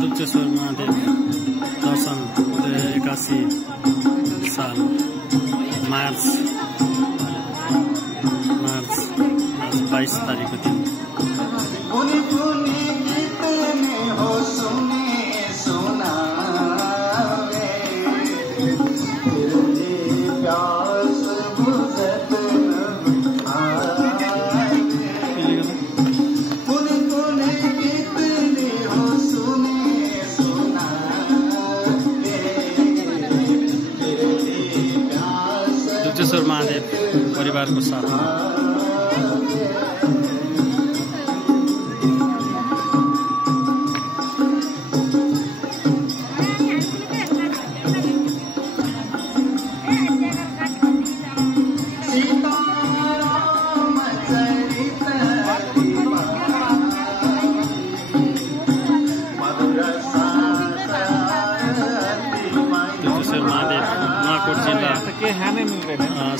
दुप्चेश्वर महादेव दर्शन 2081 साल मार्च 22 तारिखको दिन। दुप्चेश्वर महादेव परिवारको साथमा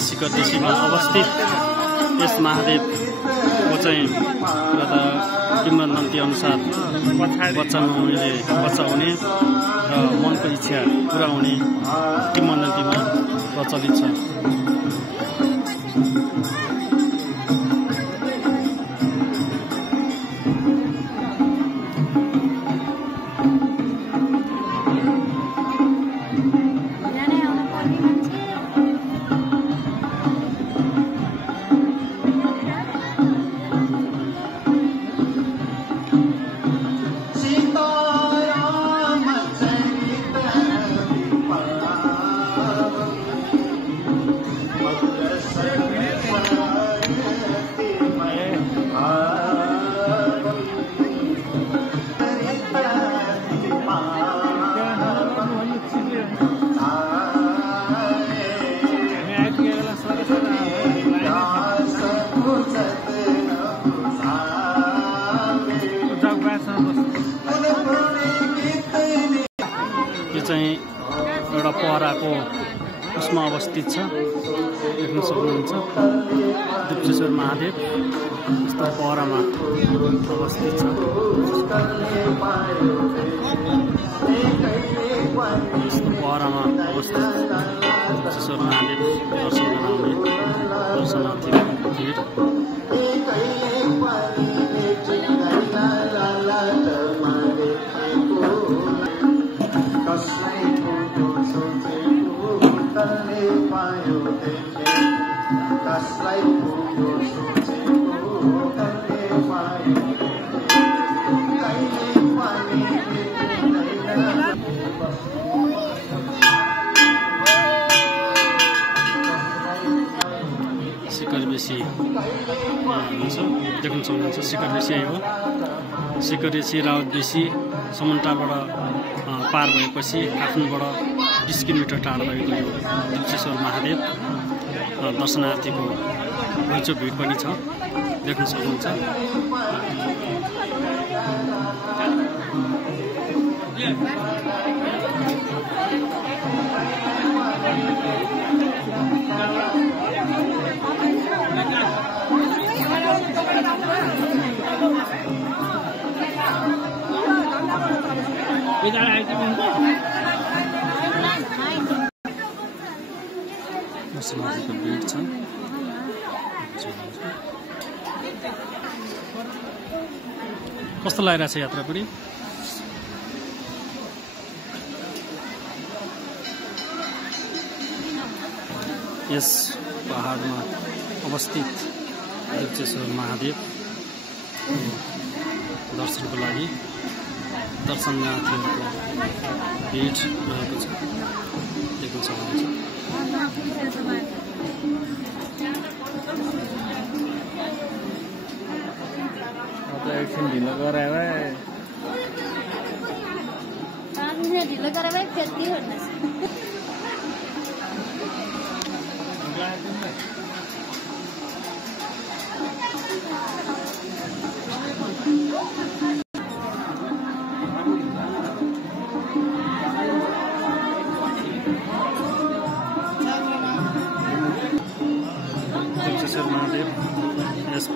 सिकरदेशीमा अवस्थित यस महादेवको चाहिँ किंवदन्ती अनुसार बच्चा हुने र मनको इच्छा पूरा हुने किंवदन्तीमा प्रचलित छ। यो चाहिँ एउटा पहराको उसमा अवस्थित छ, देख्न सक्नुहुन्छ। दुप्चेश्वर महादेव यस्तो पहरामा अवस्थित छ। पहरामा अवस्थित दुप्चेश्वर महादेव दर्शन गराउने दर्शनार्थीको भिड। सिकरबेसी देख्न सक्नुहुन्छ। सिकरबेसी हो। सिकरबेसी राउतबेसी समन्टाबाट पार भएपछि काठमाडौँबाट 20 किलोमिटर टाढा रहेको यो दुप्चेश्वर महादेव दर्शनार्थीको घुइँचो भिड पनि छ, देख्न सक्नुहुन्छ। दर्शनार्थीको भिड छ। कस्तो लागिरहेको छ यात्रा पनि? यस पहाडमा अवस्थित दुप्चेश्वर महादेव दर्शनको लागि दर्शनार्थीहरूको भिड रहेको छ, देख्न सक्नुहुन्छ। एकछिन ढिलो गरायो ढिलो गरायो फेरि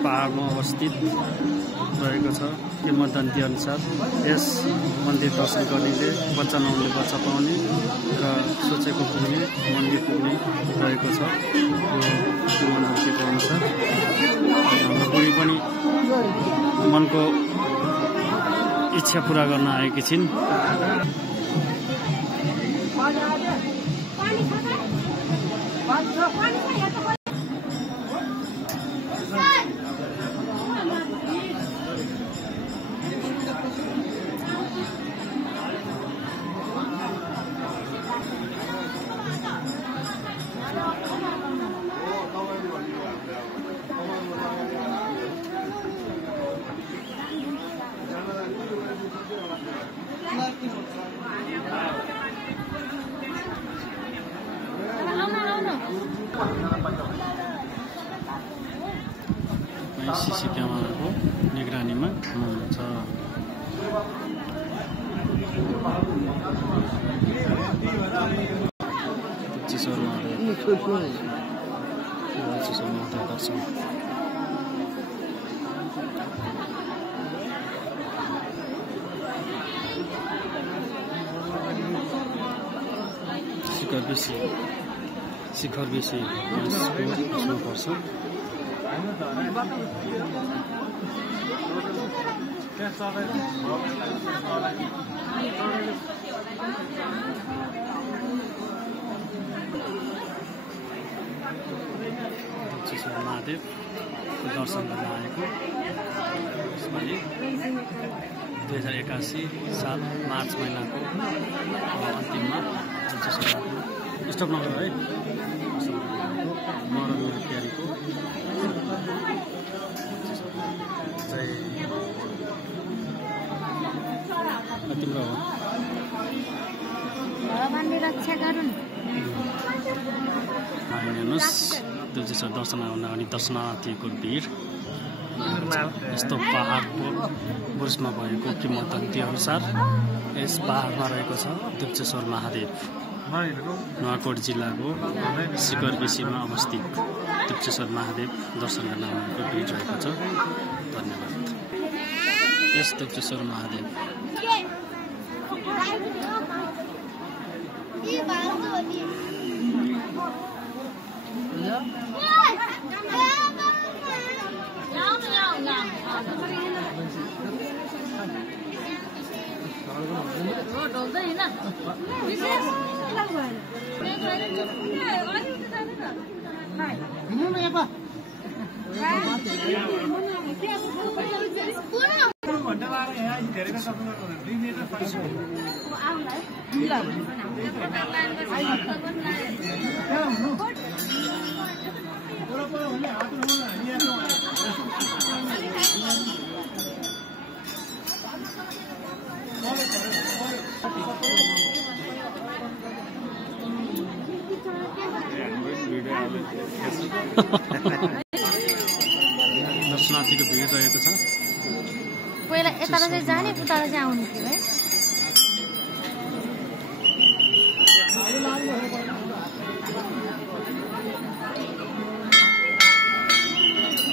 पहाडमा अवस्थित रहेको छ। किंवदन्ती अनुसार यस मन्दिर दर्शन गर्नेले बच्चा नहुने बच्चा पाउने र सोचेको पुग्ने मन्दिर पुग्ने रहेको छ। यो किंवदन्तीको अनुसार हाम्रो बुढी पनि मनको इच्छा पूरा गर्न आएकी छिन्। सीसी क्यामेराको निगरानीमा हुनुहुन्छ। शिखर बेसी पर्छ। महादेव दर्शन गर्न आएको 2081 साल मार्च महिनाको अन्तिममा स्टप नगर है म र मेरो प्यारीको तिम्रो हो रक्षा गरून्। हेर्नुहोस् दुर्जेश्वर दर्शन आउन अनि दर्शनार्थीको भिड यस्तो पहाडको बुर्जमा भएको किंवदन्ती अनुसार यस पहाडमा रहेको छ दुर्जेश्वर महादेव। नुवाकोट जिल्लाको शिखर बेसीमा अवस्थित दुर्जेश्वर महादेव दर्शन गर्न आउनेको भिड रहेको छ। धन्यवाद। यस दुर्जेश्वर महादेव दर्शनार्थीको भिड रहेको छ। पहिला यता चाहिँ जाने उता चाहिँ आउने थियो है।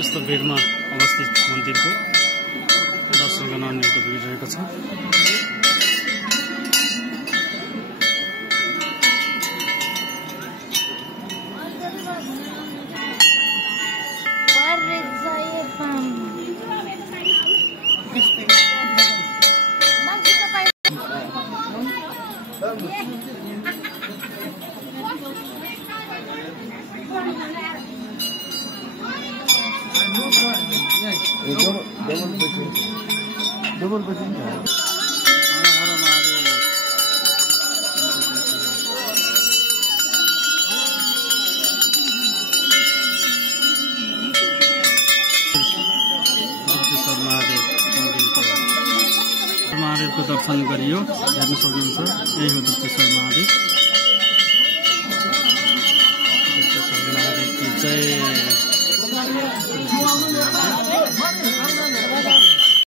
यस्तो भिडमा अवस्थित मन्दिरको दर्शन गर्न आउनेको भिड रहेको छ। डबल बजिङ महादेवको दर्शन गरियो। हेर्न सक्नुहुन्छ यही हो दुर्जेश्वर महादेव।